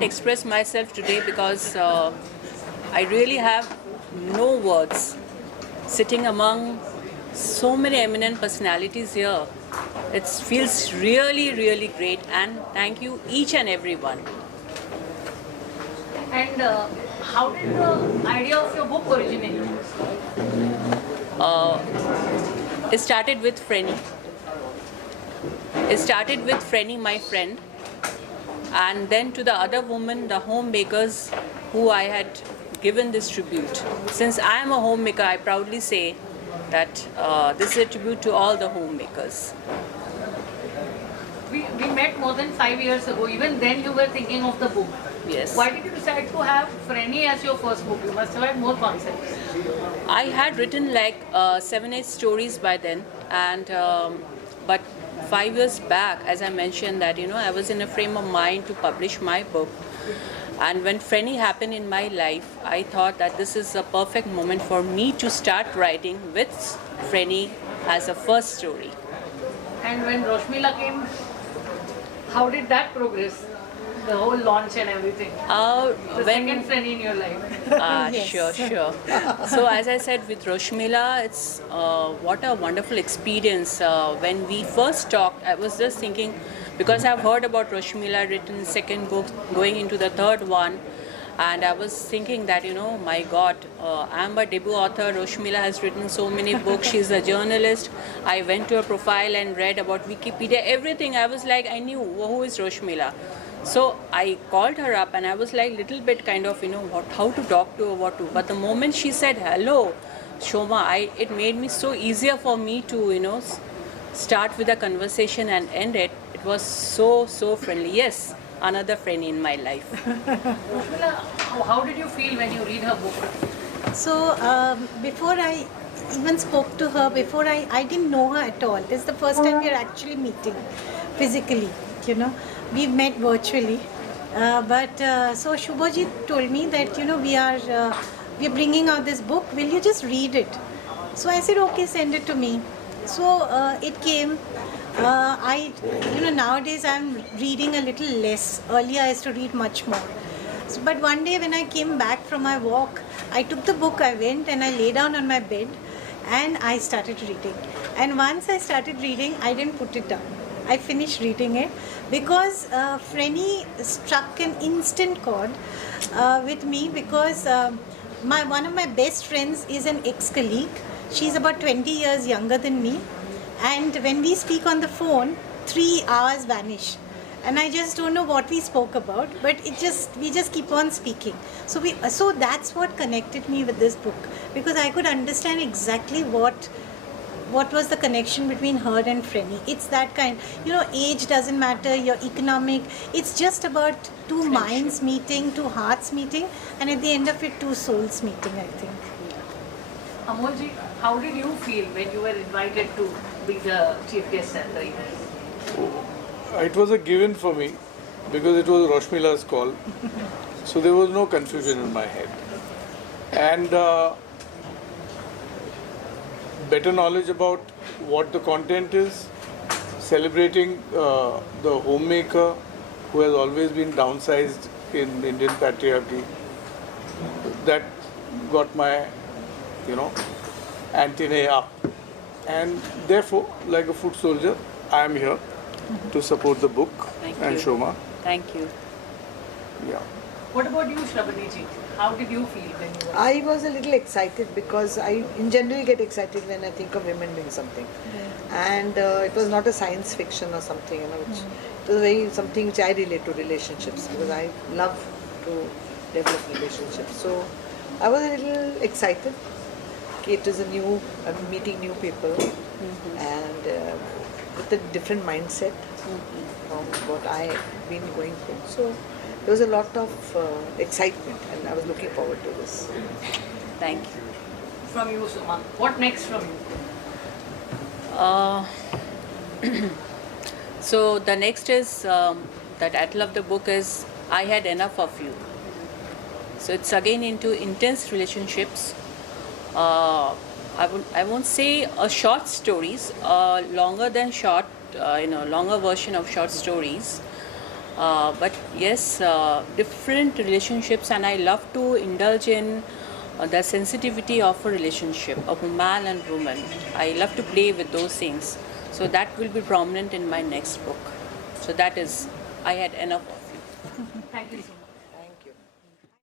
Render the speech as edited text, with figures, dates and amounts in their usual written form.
can't express myself today because I really have no words. Sitting among so many eminent personalities here, it feels really, really great, and thank you each and everyone. And how did the idea of your book originate? It started with Frenny. It started with Frenny, my friend, and then to the other women, the homemakers, who I had given this tribute. Since I am a homemaker, I proudly say that this is a tribute to all the homemakers. We met more than 5 years ago. Even then you were thinking of the book. Yes. Why did you decide to have Frenny as your first book? You must have had more concepts. I had written like 7-8 stories by then, and but 5 years back, as I mentioned, that I was in a frame of mind to publish my book. And when Frenny happened in my life, I thought that this is a perfect moment for me to start writing with Frenny as a first story. And when Roshmila came, how did that progress? The whole launch and everything. The second Frenny in your life. Yes. Sure. So as I said, with Roshmila, it's what a wonderful experience. When we first talked, I was just thinking, because I've heard about Roshmila, written second book, going into the third one, and I was thinking that, my God, I'm a debut author. Roshmila has written so many books. She's a journalist. I went to her profile and read about Wikipedia, everything. I was like, I knew who is Roshmila. So I called her up and I was like little bit kind of, how to talk to her, what to. But the moment she said, hello, Soma, it made me so easier for me to, start with a conversation and end it. It was so friendly. Yes, another friend in my life. Roshmila, how did you feel when you read her book? So before I even spoke to her, before I didn't know her at all. This is the first time we are actually meeting physically, We've met virtually, so Shubhaji told me that we are bringing out this book. Will you just read it? So I said, okay, send it to me. So it came. Nowadays I'm reading a little less. Earlier I used to read much more. So, but one day when I came back from my walk, I took the book. I went and I lay down on my bed, and I started reading. And once I started reading, I didn't put it down. I finished reading it because Frenny struck an instant chord with me because one of my best friends is an ex-colleague. She's about 20 years younger than me, and when we speak on the phone, 3 hours vanish. And I just don't know what we spoke about, but we just keep on speaking. So that's what connected me with this book, because I could understand exactly what was the connection between her and Frenny. It's that kind, age doesn't matter, your economic, it's just about two minds meeting, two hearts meeting, and at the end of it, two souls meeting, I think. Amolji, how did you feel when you were invited to be the chief guest at the event? It was a given for me because it was Roshmila's call. So there was no confusion in my head. And better knowledge about what the content is, celebrating the homemaker who has always been downsized in Indian patriarchy. That got my, antennae up. And therefore, like a foot soldier, I am here to support the book. Thank and you. Soma. Thank you. Yeah. What about you, Shrabani ji? How did you feel when you were? I was a little excited because I in general get excited when I think of women doing something. And it was not a science fiction or something, which it was something which I relate to, relationships, because I love to develop relationships. So I was a little excited. It is I'm meeting new people and with a different mindset from what I've been going through. So there was a lot of excitement, and I was looking forward to this. Thank you. From you, Soma. What next from you? So the next is the title of the book is I Had Enough of You. So it's again into intense relationships. I won't say short stories, longer than short, longer version of short stories. But yes, different relationships, and I love to indulge in the sensitivity of a relationship of a man and woman. I love to play with those things. So that will be prominent in my next book. So that is, I had enough of you. Thank you so much.